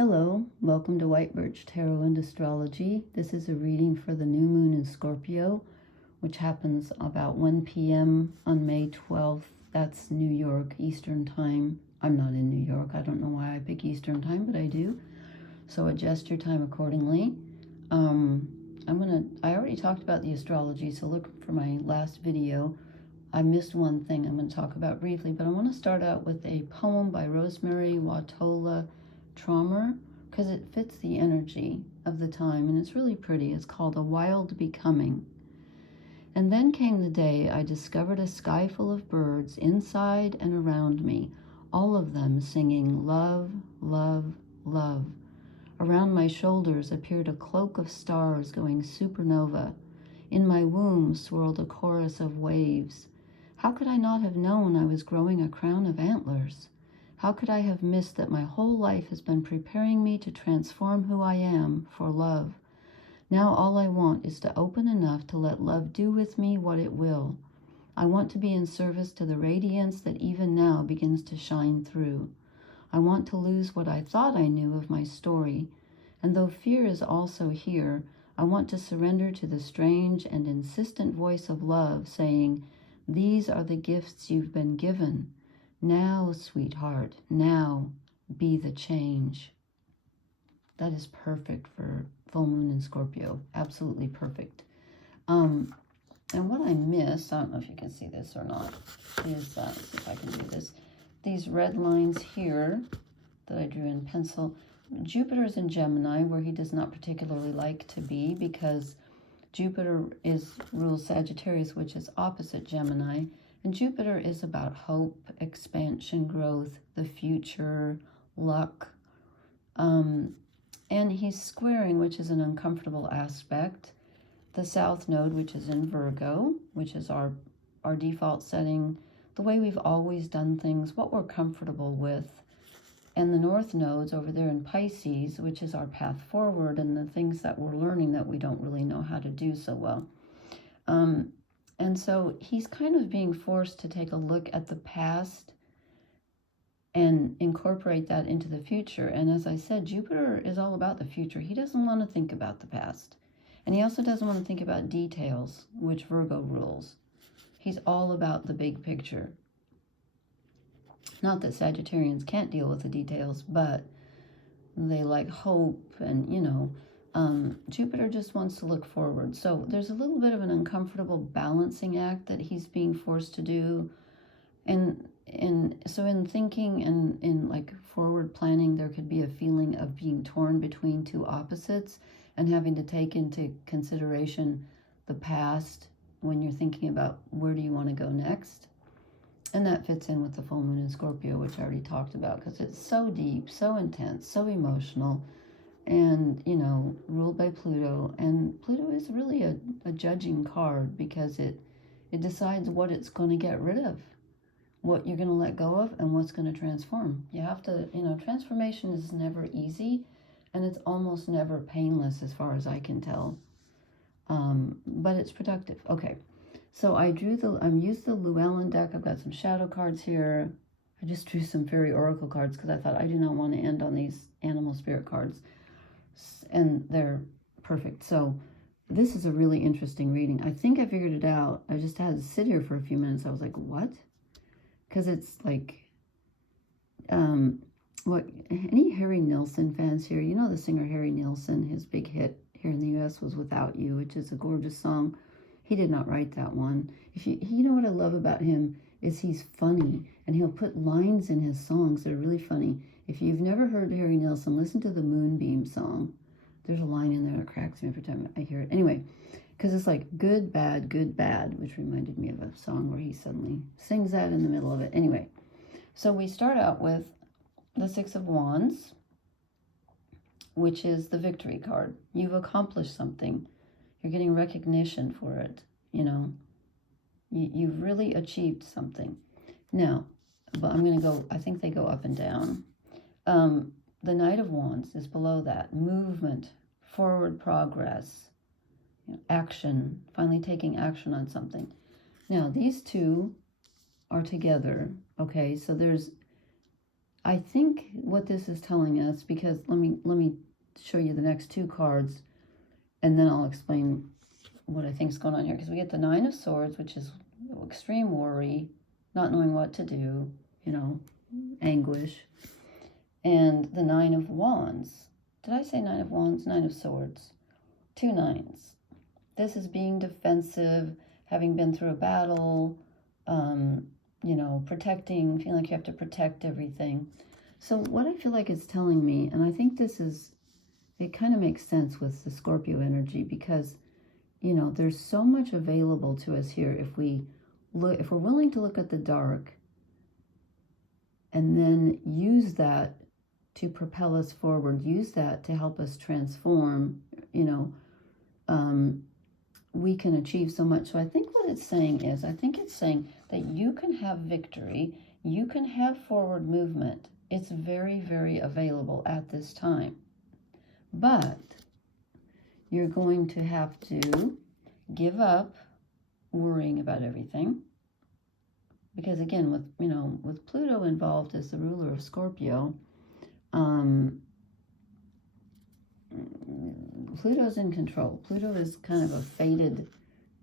Hello, welcome to White Birch Tarot and Astrology. This is a reading for the new moon in Scorpio, which happens about 1 p.m. on May 12th. That's New York Eastern Time. I'm not in New York. I don't know why I pick Eastern Time, but I do. So adjust your time accordingly. I already talked about the astrology, so look for my last video. I missed one thing I'm going to talk about briefly, but I want to start out with a poem by Rosemary Watola Traumer, because it fits the energy of the time, and it's really pretty. It's called A Wild Becoming. And then came the day I discovered a sky full of birds inside and around me, all of them singing love, love, love. Around my shoulders appeared a cloak of stars going supernova. In my womb swirled a chorus of waves. How could I not have known I was growing a crown of antlers? How could I have missed that my whole life has been preparing me to transform who I am for love? Now all I want is to open enough to let love do with me what it will. I want to be in service to the radiance that even now begins to shine through. I want to lose what I thought I knew of my story. And though fear is also here, I want to surrender to the strange and insistent voice of love saying, "These are the gifts you've been given. Now, sweetheart, now be the change." That is perfect for full moon in Scorpio. Absolutely perfect. And what I missed, I don't know if you can see this or not, is, let's see if I can do this. These red lines here that I drew in pencil. Jupiter is in Gemini, where he does not particularly like to be, because Jupiter rules Sagittarius, which is opposite Gemini. And Jupiter is about hope, expansion, growth, the future, luck. And he's squaring, which is an uncomfortable aspect, the South Node, which is in Virgo, which is our default setting, the way we've always done things, what we're comfortable with. And the North Node's over there in Pisces, which is our path forward and the things that we're learning that we don't really know how to do so well. And so he's kind of being forced to take a look at the past and incorporate that into the future. And as I said, Jupiter is all about the future. He doesn't want to think about the past. And he also doesn't want to think about details, which Virgo rules. He's all about the big picture. Not that Sagittarians can't deal with the details, but they like hope and, Jupiter just wants to look forward. So there's a little bit of an uncomfortable balancing act that he's being forced to do. And so in thinking and in like forward planning, there could be a feeling of being torn between two opposites and having to take into consideration the past when you're thinking about where do you want to go next. And that fits in with the full moon in Scorpio, which I already talked about, because it's so deep, so intense, so emotional, and, ruled by Pluto. And Pluto is really a judging card, because it decides what it's going to get rid of, what you're going to let go of, and what's going to transform. You have to, transformation is never easy, and it's almost never painless as far as I can tell. But it's productive. Okay. So I used the Llewellyn deck. I've got some shadow cards here. I just drew some fairy oracle cards because I thought I do not want to end on these animal spirit cards. And they're perfect. So this is a really interesting reading. I think I figured it out. I just had to sit here for a few minutes. I was like, what? Because it's like, any Harry Nilsson fans here? You know the singer Harry Nilsson, his big hit here in the U.S. was Without You, which is a gorgeous song. He did not write that one. You know what I love about him is he's funny, and he'll put lines in his songs that are really funny. If you've never heard Harry Nilsson, listen to the Moonbeam song. There's a line in there that cracks me every time I hear it. Anyway, because it's like good, bad, which reminded me of a song where he suddenly sings that in the middle of it. Anyway, so we start out with the Six of Wands, which is the victory card. You've accomplished something. You're getting recognition for it, You've really achieved something. Now, but I'm going to go, I think they go up and down. The Knight of Wands is below that. Movement, forward progress, action, finally taking action on something. Now, these two are together, okay? So there's I think what this is telling us, because let me show you the next two cards, and then I'll explain what I think is going on here. Because we get the Nine of Swords, which is extreme worry, not knowing what to do, you know, anguish, and the Nine of Wands. Did I say Nine of Wands? Nine of Swords. Two nines. This is being defensive, having been through a battle, you know, protecting, feeling like you have to protect everything. So what I feel like it's telling me, and I think this is, it kind of makes sense with the Scorpio energy, because, you know, there's so much available to us here if we look, if we're willing to look at the dark and then use that to propel us forward, use that to help us transform, you know, we can achieve so much. So I think what it's saying is, I think it's saying that you can have victory, you can have forward movement. It's very, very available at this time. But you're going to have to give up worrying about everything. Because again, with, you know, with Pluto involved as the ruler of Scorpio, Pluto's in control. Pluto is kind of a fated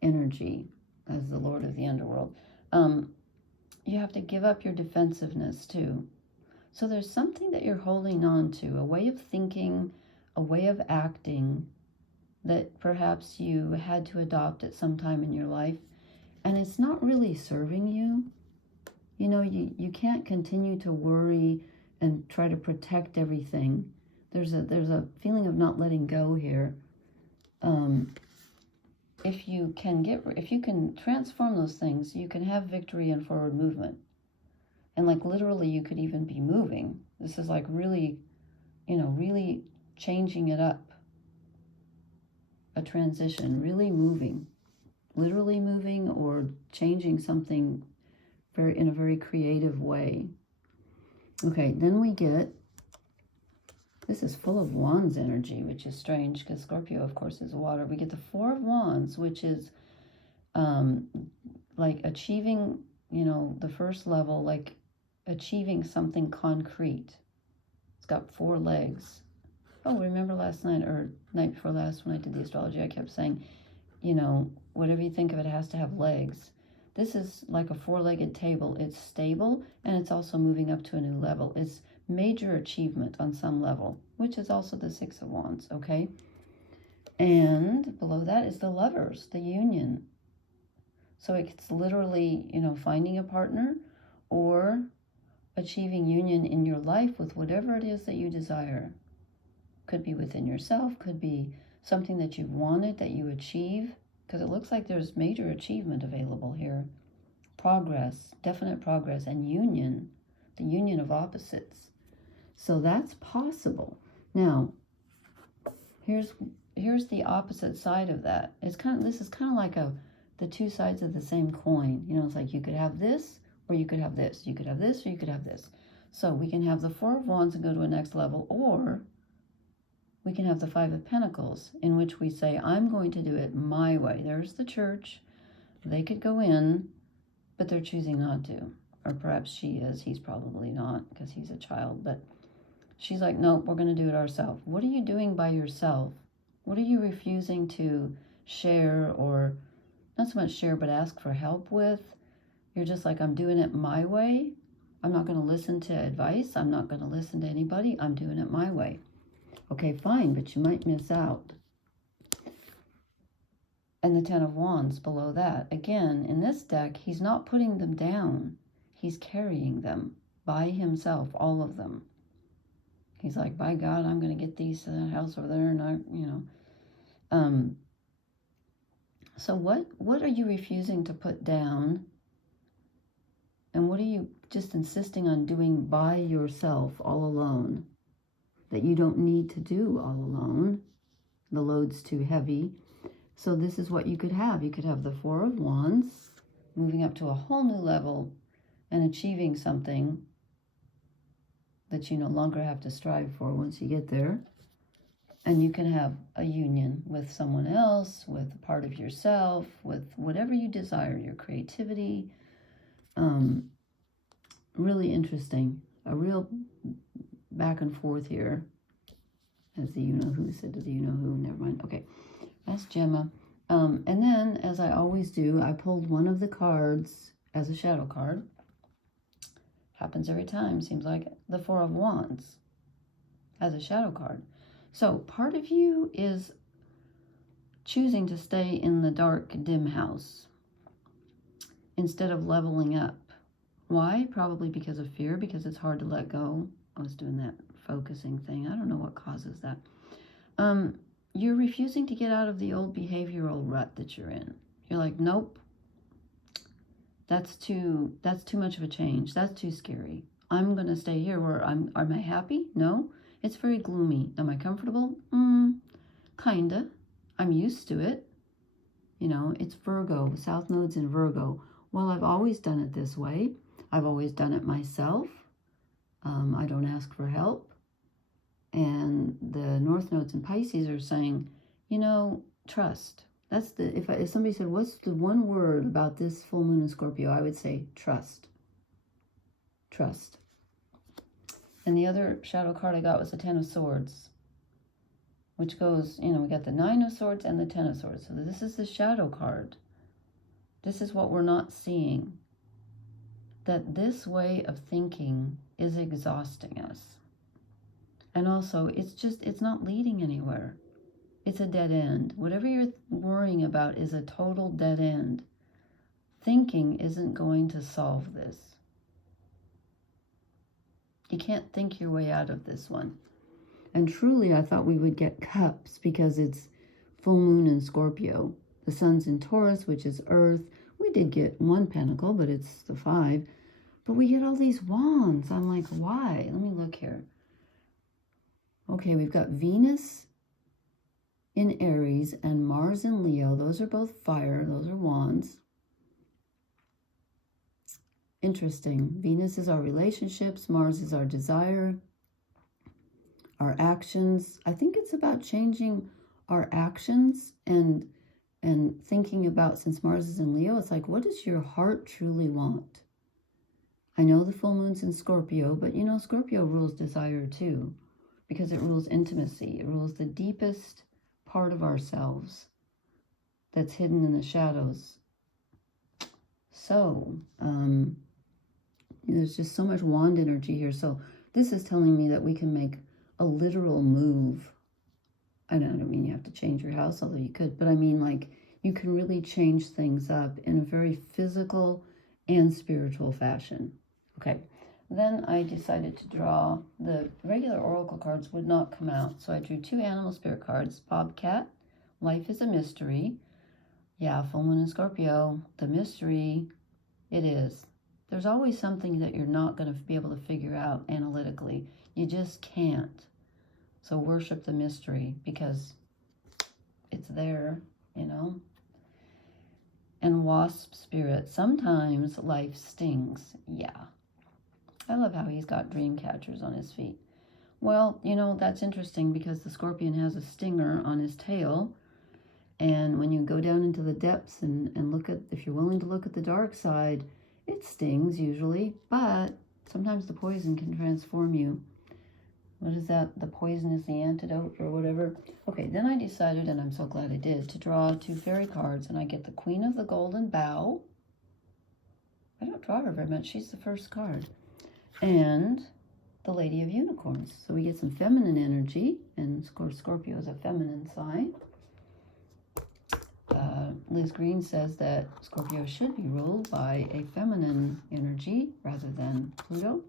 energy as the Lord of the underworld. You have to give up your defensiveness too. So there's something that you're holding on to, a way of thinking, a way of acting that perhaps you had to adopt at some time in your life, and it's not really serving you. You know, you can't continue to worry and try to protect everything. There's a feeling of not letting go here. If you can transform those things, you can have victory and forward movement. And like literally you could even be moving. This is like really, you know, really changing it up. A transition, really moving, literally moving or changing something in a very creative way. Okay, then we get, this is full of Wands energy, which is strange because Scorpio, of course, is water. We get the Four of Wands, which is like achieving, you know, the first level, like achieving something concrete. It's got four legs. Oh, remember last night or night before last when I did the astrology, I kept saying, you know, whatever you think of it has to have legs. This is like a four-legged table. It's stable and it's also moving up to a new level. It's major achievement on some level, which is also the Six of Wands, okay? And below that is the Lovers, the union. So it's literally, you know, finding a partner or achieving union in your life with whatever it is that you desire. Could be within yourself, could be something that you've wanted that you achieve, because it looks like there's major achievement available here. Progress, definite progress, and union, the union of opposites. So that's possible. Now, here's the opposite side of that. It's kind of, this is kind of like the two sides of the same coin. You know, it's like you could have this or you could have this. You could have this or you could have this. So we can have the Four of Wands and go to a next level, or we can have the Five of Pentacles, in which we say, I'm going to do it my way. There's the church. They could go in, but they're choosing not to. Or perhaps she is. He's probably not because he's a child. But she's like, no, we're going to do it ourselves. What are you doing by yourself? What are you refusing to share, or not so much share, but ask for help with? You're just like, I'm doing it my way. I'm not going to listen to advice. I'm not going to listen to anybody. I'm doing it my way. Okay, fine, but you might miss out. And the Ten of Wands below that. Again, in this deck, he's not putting them down. He's carrying them by himself, all of them. He's like, by God, I'm going to get these to that house over there, and I, you know. So what are you refusing to put down? And what are you just insisting on doing by yourself, all alone, that you don't need to do all alone? The load's too heavy. So this is what you could have. You could have the Four of Wands, moving up to a whole new level and achieving something that you no longer have to strive for once you get there. And you can have a union with someone else, with a part of yourself, with whatever you desire, your creativity. Really interesting. a real back and forth here. As the you-know-who said to the you-know-who. Never mind. Okay, that's Gemma. And then, as I always do, I pulled one of the cards as a shadow card. Happens every time. Seems like the Four of Wands as a shadow card. So part of you is choosing to stay in the dark, dim house instead of leveling up. Why? Probably because of fear, because it's hard to let go. I was doing that focusing thing. I don't know what causes that. You're refusing to get out of the old behavioral rut that you're in. You're like, nope, that's too much of a change. That's too scary. I'm going to stay here where am I happy? No. It's very gloomy. Am I comfortable? Kinda. I'm used to it. You know, it's Virgo. South Node's in Virgo. Well, I've always done it this way. I've always done it myself. I don't ask for help. And the North Nodes in Pisces are saying, you know, trust. That's the, if somebody said, what's the one word about this full moon in Scorpio? I would say trust. Trust. And the other shadow card I got was the Ten of Swords, which goes, you know, we got the Nine of Swords and the Ten of Swords. So this is the shadow card. This is what we're not seeing. That this way of thinking is exhausting us. And also, it's not leading anywhere. It's a dead end. Whatever you're worrying about is a total dead end. Thinking isn't going to solve this. You can't think your way out of this one. And truly, I thought we would get cups because it's full moon in Scorpio. The sun's in Taurus, which is earth. We did get one pentacle, but it's the 5. But we get all these wands. I'm like, why? Let me look here. Okay, we've got Venus in Aries and Mars in Leo. Those are both fire. Those are wands. Interesting. Venus is our relationships. Mars is our desire, our actions. I think it's about changing our actions and thinking about, since Mars is in Leo, it's like, what does your heart truly want? I know the full moon's in Scorpio, but you know, Scorpio rules desire too, because it rules intimacy. It rules the deepest part of ourselves that's hidden in the shadows. So, there's just so much wand energy here. So this is telling me that we can make a literal move. I don't mean you have to change your house, although you could, but I mean like you can really change things up in a very physical and spiritual fashion. Okay, then I decided to draw, the regular oracle cards would not come out, so I drew 2 animal spirit cards. Bobcat, life is a mystery. Yeah, full moon in Scorpio, the mystery, it is. There's always something that you're not going to be able to figure out analytically. You just can't. So worship the mystery because it's there, you know. And wasp spirit, sometimes life stings. Yeah. I love how he's got dream catchers on his feet. Well, you know, that's interesting because the scorpion has a stinger on his tail. And when you go down into the depths and look at, if you're willing to look at the dark side, it stings usually, but sometimes the poison can transform you. What is that? The poison is the antidote or whatever. Okay, then I decided, and I'm so glad I did, to draw 2 fairy cards, and I get the Queen of the Golden Bough. I don't draw her very much. She's the first card. And the Lady of Unicorns. So we get some feminine energy, and of course Scorpio is a feminine sign. Liz Green says that Scorpio should be ruled by a feminine energy rather than Pluto.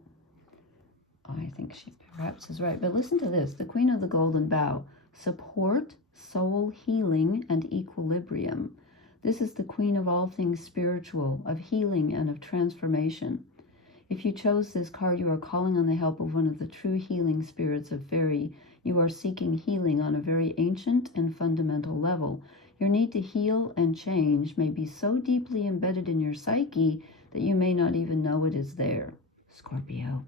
I think she perhaps is right. But listen to this. The Queen of the Golden Bough. Support, soul healing, and equilibrium. This is the queen of all things spiritual, of healing and of transformation. If you chose this card, you are calling on the help of one of the true healing spirits of fairy. You are seeking healing on a very ancient and fundamental level. Your need to heal and change may be so deeply embedded in your psyche that you may not even know it is there. Scorpio.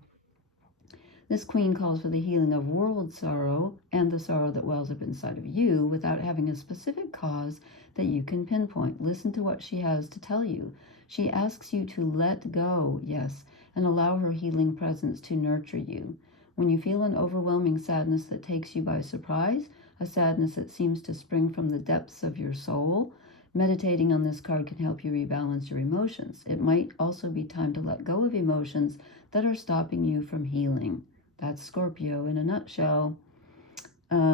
This queen calls for the healing of world sorrow and the sorrow that wells up inside of you without having a specific cause that you can pinpoint. Listen to what she has to tell you. She asks you to let go, yes, and allow her healing presence to nurture you. When you feel an overwhelming sadness that takes you by surprise, a sadness that seems to spring from the depths of your soul, meditating on this card can help you rebalance your emotions. It might also be time to let go of emotions that are stopping you from healing. That's Scorpio in a nutshell.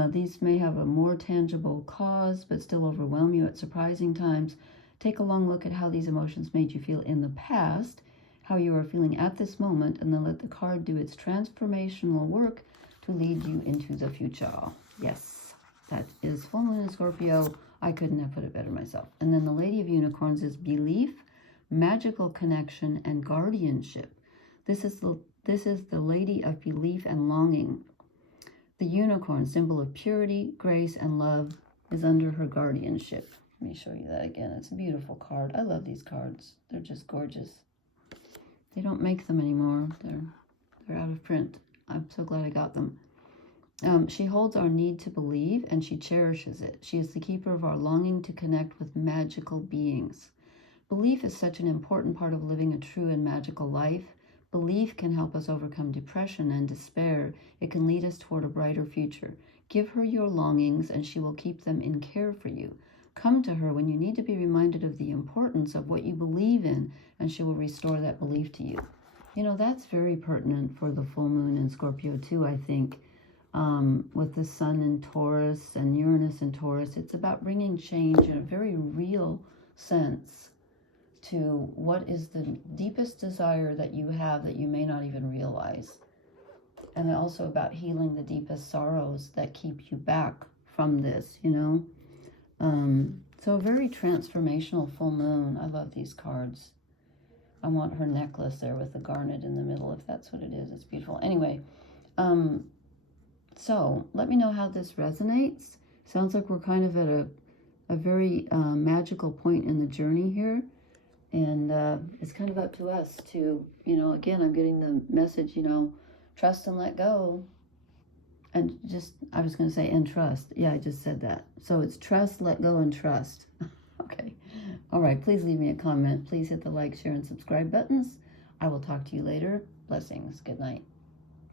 These may have a more tangible cause, but still overwhelm you at surprising times. Take a long look at how these emotions made you feel in the past, how you are feeling at this moment, and then let the card do its transformational work to lead you into the future. Yes, that is full moon in Scorpio. I couldn't have put it better myself. And then the Lady of Unicorns is belief, magical connection, and guardianship. This is the Lady of belief and longing. The unicorn, symbol of purity, grace, and love, is under her guardianship. Let me show you that again. It's a beautiful card. I love these cards. They're just gorgeous. They don't make them anymore. They're out of print. I'm so glad I got them. She holds our need to believe, and she cherishes it. She is the keeper of our longing to connect with magical beings. Belief is such an important part of living a true and magical life. Belief can help us overcome depression and despair. It can lead us toward a brighter future. Give her your longings, and she will keep them in care for you. Come to her when you need to be reminded of the importance of what you believe in, and she will restore that belief to you. You know, that's very pertinent for the full moon in Scorpio too, I think. With the sun in Taurus and Uranus in Taurus, it's about bringing change in a very real sense to what is the deepest desire that you have that you may not even realize. And also about healing the deepest sorrows that keep you back from this, you know. So a very transformational full moon. I love these cards. I want her necklace there with the garnet in the middle, if that's what it is. It's beautiful. Anyway, so let me know how this resonates. Sounds like we're kind of at a very magical point in the journey here. And it's kind of up to us to, you know, again, I'm getting the message, you know, trust and let go. And just, I was going to say, and trust. Yeah, I just said that. So it's trust, let go, and trust. Okay. All right. Please leave me a comment. Please hit the like, share, and subscribe buttons. I will talk to you later. Blessings. Good night.